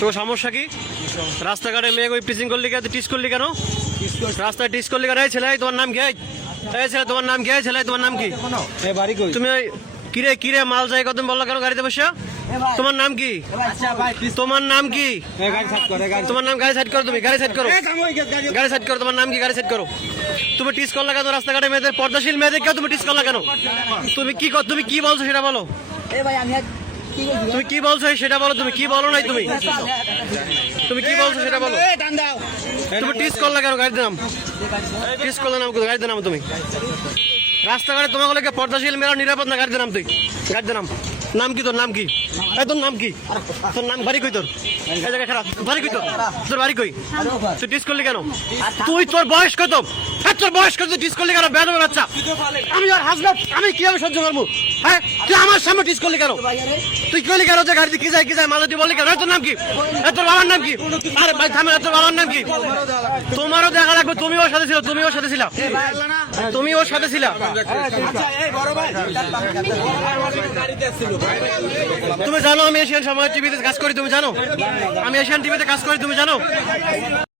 তোর সমস্যা কি? রাস্তাঘাটে মেয়ে ওই পিচিং করলি কেন, টিস করলি কেন? রাস্তায় টিস করলি কেন? এই ছেলে, তোমার নাম কি? এই ছেলে, তোমার নাম কি? এই ছেলে, তোমার নাম কি? তুমি কিরে কিরে মাল যাই কত বললো কেন গাড়িতে বসে? তোমার নাম কি? তোমার নাম কি? তোমার নাম? গাড়ি সাইড করো, তুমি গাড়ি সাইড করো, গাড়ি সাইড করো। তোমার নাম কি? গাড়ি সাইড করো। তুমি টিস করলা কেন রাস্তাঘাটে মেয়েদের, পর্দাশীল মেয়েদের কেউ তুমি টিস করলা কেন? তুমি কি বলছো সেটা বলো। তুমি কি বলছো সেটা বলো। তুমি কি বলো নাই? তুমি কি বলছো সেটা বলো। তুমি টিস করলা কেন? গাড়িতে নাম। টিস করলে নাম, গাড়িতে নাম। তুমি রাস্তাঘাটে তোমাকে পর্দাশীল মেয়েরা নিরাপদ না, গাড়িতে নাম। তুই গাড়িতে নাম। নাম কি তোর? নাম কি? তোর নাম কি? তোর নাম বাড়ি কই? তোর এই জায়গায় খারাপ বাড়ি কই? তোর বাড়ি কই? তুই টিস করলি কেন? তুই তোর বয়স কত? তোর বয়স কত? টিস করলি কেন? বেয়াদব বাচ্চা। আমি আর হাজবেন্ড, আমি কিভাবে সহ্য করবো? হ্যাঁ, তুই আমার সামনে টিস করলি কেন? তুই করলি কেন? যে গাড়িতে কি যায় কি যায় মালা, তুই বললি কেন? তোর নাম কি? তোর বাবার নাম কি? আরে ভাই থামে, তোর বাবার নাম কি? তোমারও দেখা লাগবে। তুমি ওর সাথে ছিল, তুমি ওর সাথে ছিলা, তুমি ওর সাথে ছিলা। তুমি জানো আমি এশিয়ান সময় টিভিতে কাজ করি? তুমি জানো আমি এশিয়ান টিভিতে কাজ করি? তুমি জানো?